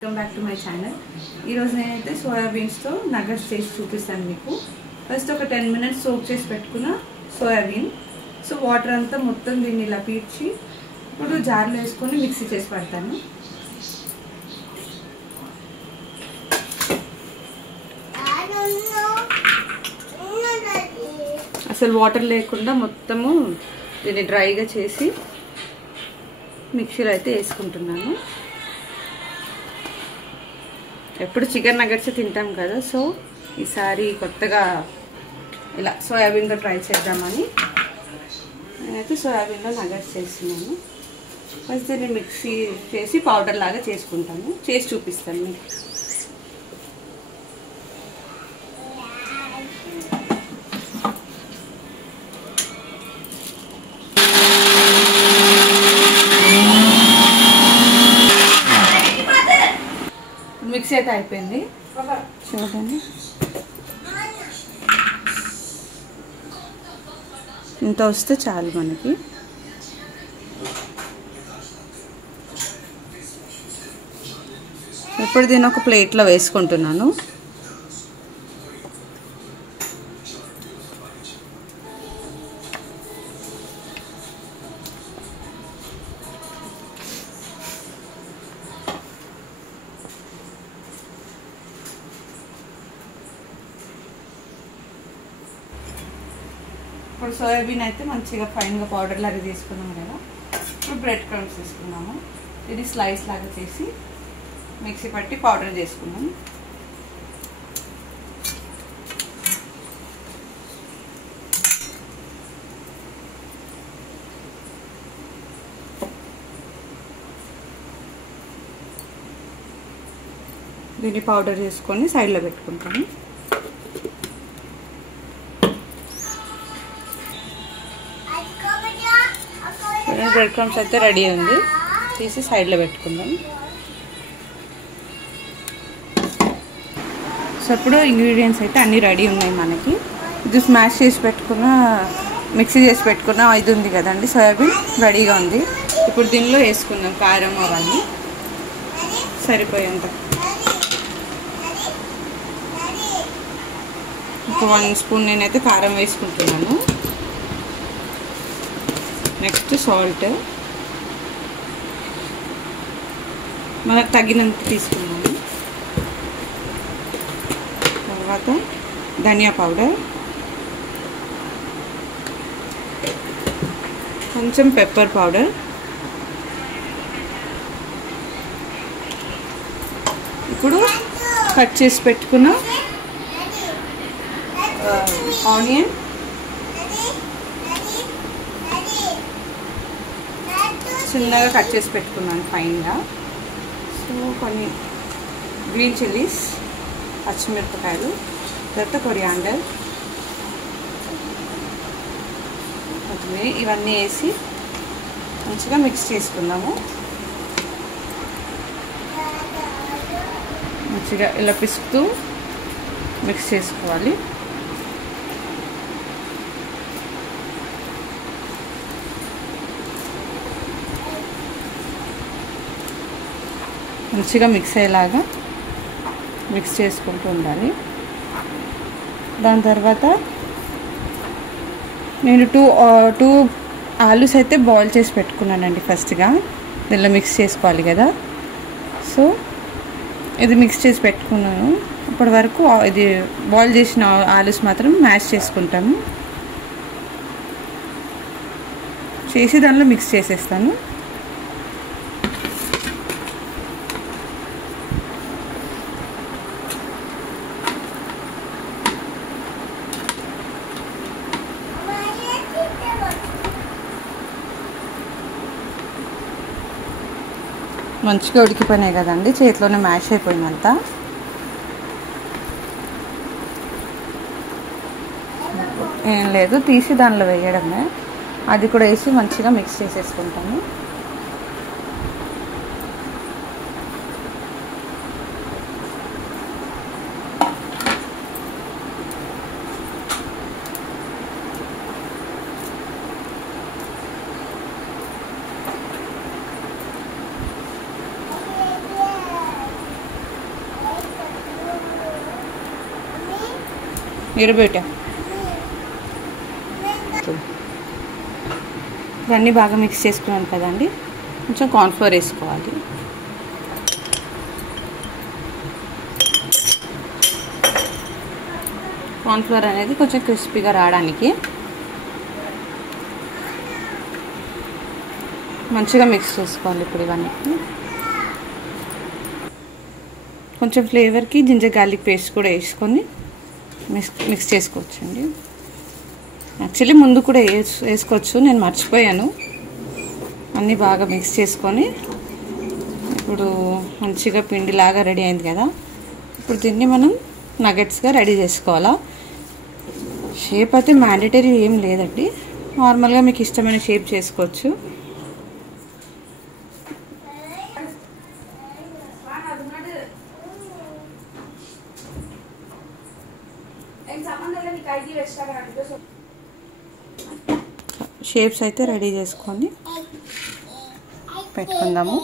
Welcome back to my channel. ఈరోజు నేనైతే సోయాబీన్స్తో నగట్స్ చేసి చూపిస్తాను మీకు. ఫస్ట్ ఒక 10 minutes సోక్ చేసి పెట్టుకున్న సోయాబీన్. సో వాటర్ అంతా మొత్తం దీన్ని ఇలా పీడ్చి ఇప్పుడు జార్లో వేసుకొని మిక్సీ చేసి పెడతాను. అసలు వాటర్ లేకుండా మొత్తము దీన్ని డ్రైగా చేసి మిక్సీలో అయితే వేసుకుంటున్నాను. ఎప్పుడు చికెన్ నగట్స్ తింటాం కదా, సో ఈసారి కొత్తగా ఇలా సోయాబీన్తో ట్రై చేద్దామని నేనైతే సోయాబీన్లో నగట్స్ చేస్తున్నాను. ఫస్ట్ దీన్ని మిక్సీ చేసి పౌడర్ లాగా చేసుకుంటాను, చేసి చూపిస్తాను మీకు. మిక్సీ అయితే అయిపోయింది చూడండి. ఇంత వస్తే చాలు మనకి. ఇప్పుడు దీన్ని ఒక ప్లేట్లో వేసుకుంటున్నాను. ఇప్పుడు సోయాబీన్ అయితే మంచిగా ఫైన్గా పౌడర్ లాగా తీసుకున్నాము కదా. ఇప్పుడు బ్రెడ్ క్రమ్స్ తీసుకున్నాము. ఇది స్లైస్ లాగా చేసి మిక్సీ పట్టి పౌడర్ చేసుకున్నాము. దీన్ని పౌడర్ చేసుకొని సైడ్లో పెట్టుకుంటాము. బ్రెడ్ క్రమ్స్ అయితే రెడీ ఉంది, తీసి సైడ్లో పెట్టుకుందాం. సో ఇప్పుడు ఇంగ్రీడియంట్స్ అయితే అన్నీ రెడీ ఉన్నాయి మనకి. ఇది స్మాష్ చేసి పెట్టుకున్న, మిక్సీ చేసి పెట్టుకున్న ఇది ఉంది కదండి, సోయాబీన్ రెడీగా ఉంది. ఇప్పుడు దీనిలో వేసుకుందాం కారం అవన్నీ సరిపోయేంత. ఒక 1 స్పూన్ నేనైతే కారం వేసుకుంటున్నాను. నెక్స్ట్ సాల్ట్ మనకు తగినంత తీసుకున్నాము. తర్వాత ధనియా పౌడర్, కొంచెం పెప్పర్ పౌడర్, ఇప్పుడు కట్ చేసి పెట్టుకున్న ఆనియన్, చిన్నగా కట్ చేసి పెట్టుకున్నాను ఫైన్గా. సో కొన్ని గ్రీన్ చిల్లీస్, పచ్చిమిరపకాయలు, తర్వాత కొరియాండర్, కొత్తిమీర, ఇవన్నీ వేసి మంచిగా మిక్స్ చేసుకుందాము. మంచిగా ఇలా పిసుకుతూ మిక్స్ చేసుకోవాలి. మంచిగా మిక్స్ అయ్యేలాగా మిక్స్ చేసుకుంటూ ఉండాలి. దాని తర్వాత నేను టూ ఆలూస్ అయితే బాయిల్ చేసి పెట్టుకున్నానండి. ఫస్ట్గా దీనిలో మిక్స్ చేసుకోవాలి కదా, సో ఇది మిక్స్ చేసి పెట్టుకున్నాను. ఇప్పటి వరకు ఇది బాయిల్ చేసిన ఆలూస్ మాత్రం మ్యాష్ చేసుకుంటాను, చేసి దానిలో మిక్స్ చేసేస్తాను. మంచిగా ఉడికిపోయినాయి కదండి, చేతిలోనే మ్యాష్ అయిపోయిందంతా. ఏం లేదు, తీసి దానిలో వేయడమే. అది కూడా వేసి మంచిగా మిక్స్ చేసేసుకుంటాము. ఎరుబేట ఇవన్నీ బాగా మిక్స్ చేసుకున్నాను కదండి. కొంచెం కార్న్ఫ్లోర్ వేసుకోవాలి. కార్న్ఫ్లోర్ అనేది కొంచెం క్రిస్పీగా రావడానికి మంచిగా మిక్స్ చేసుకోవాలి. ఇప్పుడు ఇవన్నీ కొంచెం ఫ్లేవర్కి జింజర్ గార్లిక్ పేస్ట్ కూడా వేసుకొని మిక్స్ చేసుకోవచ్చండి. యాక్చువల్లీ ముందు కూడా వేసుకోవచ్చు, నేను మర్చిపోయాను. అన్నీ బాగా మిక్స్ చేసుకొని ఇప్పుడు మంచిగా పిండిలాగా రెడీ అయింది కదా. ఇప్పుడు దీన్ని మనం నగెట్స్గా రెడీ చేసుకోవాలా. షేప్ అయితే మ్యాండేటరీ ఏం లేదండి, నార్మల్గా మీకు ఇష్టమైన షేప్ చేసుకోవచ్చు. షేప్స్ అయితే రెడీ చేసుకొని పెట్టుకుందాము.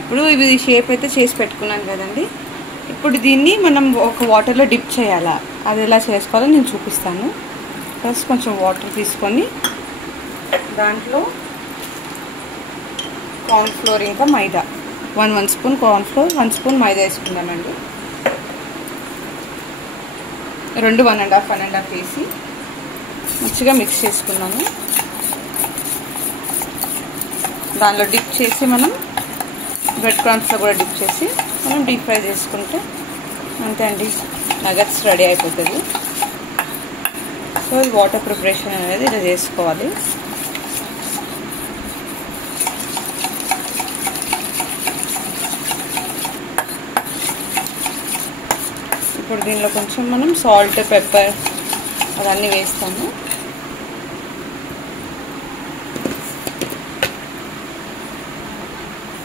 ఇప్పుడు ఇవి షేప్ అయితే చేసి పెట్టుకున్నాను కదండి. ఇప్పుడు దీన్ని మనం ఒక వాటర్లో డిప్ చేయాలా, అది ఎలా చేసుకోవాలో నేను చూపిస్తాను. ఫస్ట్ కొంచెం వాటర్ తీసుకొని దాంట్లో కార్న్ఫ్లోర్ ఇంకా మైదా 1 స్పూన్ కార్న్ఫ్లోర్ 1 స్పూన్ మైదా వేసుకుందామండి. 2 1.5 వేసి మంచిగా మిక్స్ చేసుకున్నాము. దానిలో డిప్ చేసి మనం బ్రెడ్ క్రమ్స్లో కూడా డిప్ చేసి మనం డీప్ ఫ్రై చేసుకుంటే అంతే అండి, నగట్స్ రెడీ అయిపోతుంది. సో ఈ వాటర్ ప్రిపరేషన్ అనేది ఇలా చేసుకోవాలి. ఇప్పుడు దీనిలో కొంచెం మనం సాల్ట్ పెప్పర్ అవన్నీ వేస్తాము.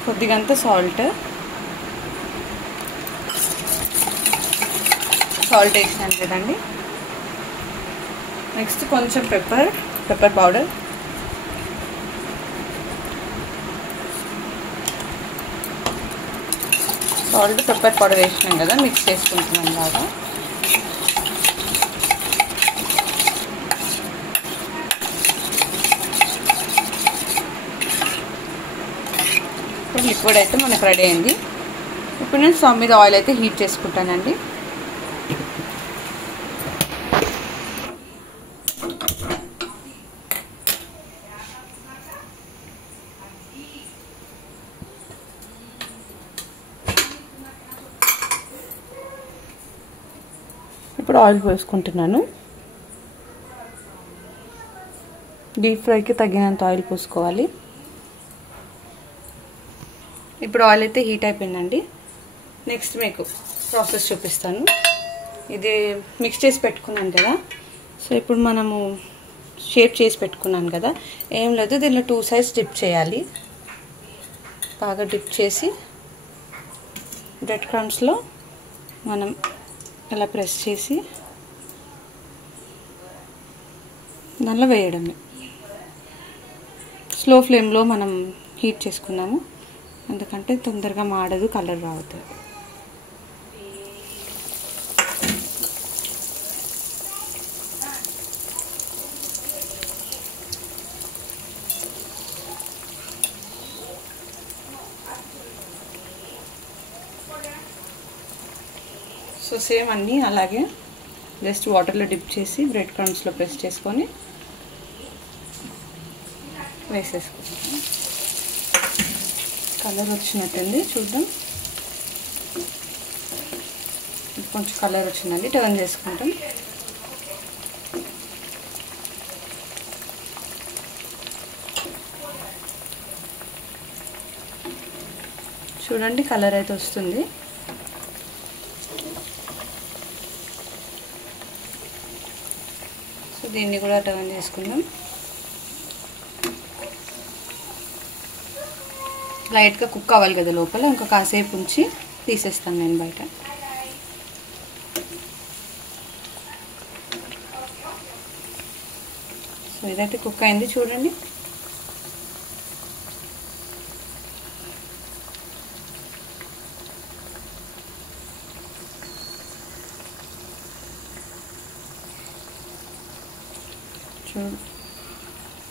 కొద్దిగంత సాల్ట్ వేసినాను కదండి. నెక్స్ట్ కొంచెం pepper powder, salt pepper powder వేసినాం కదా, మిక్స్ చేసుకుంటున్నాం బాగా. లిక్విడ్ అయితే మనకు రెడీ అయింది. ఇప్పుడు నేను స్టవ్ మీద ఆయిల్ అయితే హీట్ చేసుకుంటానండి. ఇప్పుడు ఆయిల్ పోసుకుంటున్నాను. డీప్ ఫ్రైకి తగినంత ఆయిల్ పోసుకోవాలి. ఇప్పుడు ఆయిల్ అయితే హీట్ అయిపోయిందండి. నెక్స్ట్ మీకు ప్రాసెస్ చూపిస్తాను. ఇది మిక్స్ చేసి పెట్టుకున్నాను కదా. సో ఇప్పుడు మనము షేప్ చేసి పెట్టుకున్నాను కదా, ఏం లేదు, దీనిలో 2 సైడ్స్ డిప్ చేయాలి. బాగా డిప్ చేసి బ్రెడ్ క్రమ్స్లో మనం ఇలా ప్రెస్ చేసి దానిలో వేయడమే. స్లో ఫ్లేమ్లో మనం హీట్ చేసుకున్నాము, ఎందుకంటే తొందరగా మాడదు, కలర్ రావుతుంది. సో సేమ్ అన్నీ అలాగే జస్ట్ వాటర్లో డిప్ చేసి బ్రెడ్ క్రమ్స్లో ప్రెస్ చేసుకొని వేసేసుకుంటాం. కలర్ వచ్చినట్టుంది, చూద్దాం. కొంచెం కలర్ వచ్చిందండి, టర్న్ చేసుకుంటాం. చూడండి కలర్ అయితే వస్తుంది. సో దీన్ని కూడా టర్న్ చేసుకుందాం. లైట్గా కుక్ అవ్వాలి కదా లోపల, ఇంకా కాసేపు ఉంచి తీసేస్తాను నేను బయట. సో ఇదైతే కుక్ అయింది చూడండి.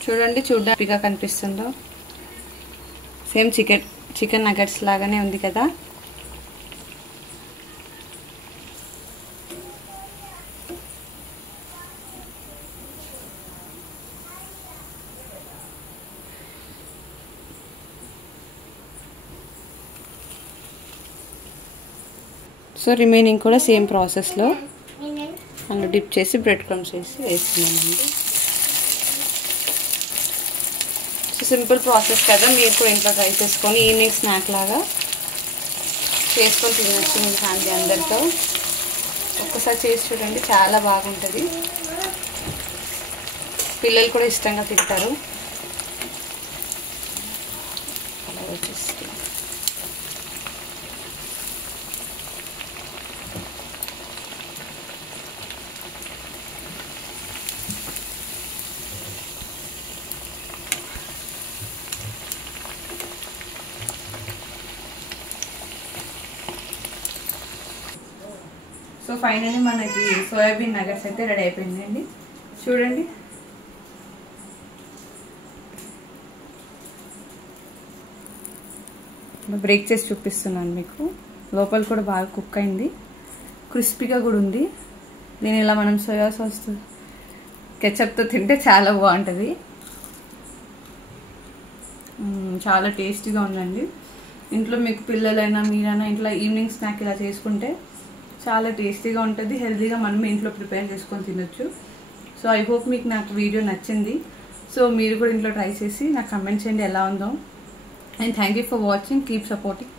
చూడండి చూడ్డానికిగా కనిపిస్తుందో, సేమ్ చికెన్ నగెట్స్ లాగానే ఉంది కదా. సో రిమైనింగ్ కూడా సేమ్ ప్రాసెస్లో అందులో డిప్ చేసి బ్రెడ్ క్రమ్స్ వేసి వేస్తున్నానండి. సో సింపుల్ ప్రాసెస్ కదా, మీరు కూడా ఇంట్లో ట్రై చేసుకొని ఈవినింగ్ స్నాక్ లాగా చేసుకొని తినచ్చు మీ ఫ్యామిలీ అందరితో. ఒక్కసారి చేసి చూడండి, చాలా బాగుంటుంది. పిల్లలు కూడా ఇష్టంగా తింటారు. అలా వచ్చేసి సో ఫైనల్లీ మనకి సోయాబీన్ నగెట్స్ అయితే రెడీ అయిపోయిందండి. చూడండి బ్రేక్ చేసి చూపిస్తున్నాను మీకు. లోపల కూడా బాగా కుక్ అయింది, క్రిస్పీగా కూడా ఉంది. దీని ఇలా మనం సోయా సాస్ కెచప్తో తింటే చాలా బాగుంటుంది. చాలా టేస్టీగా ఉందండి. ఇంట్లో మీకు పిల్లలైనా మీరైనా ఇంట్లో ఈవినింగ్ స్నాక్ ఇలా చేసుకుంటే చాలా టేస్టీగా ఉంటుంది. హెల్తీగా మనమే ఇంట్లో ప్రిపేర్ చేసుకొని తినొచ్చు. సో ఐ హోప్ మీకు నాకు వీడియో నచ్చింది. సో మీరు కూడా ఇంట్లో ట్రై చేసి నాకు కమెంట్ చేయండి ఎలా ఉందో. And thank you for watching. Keep supporting.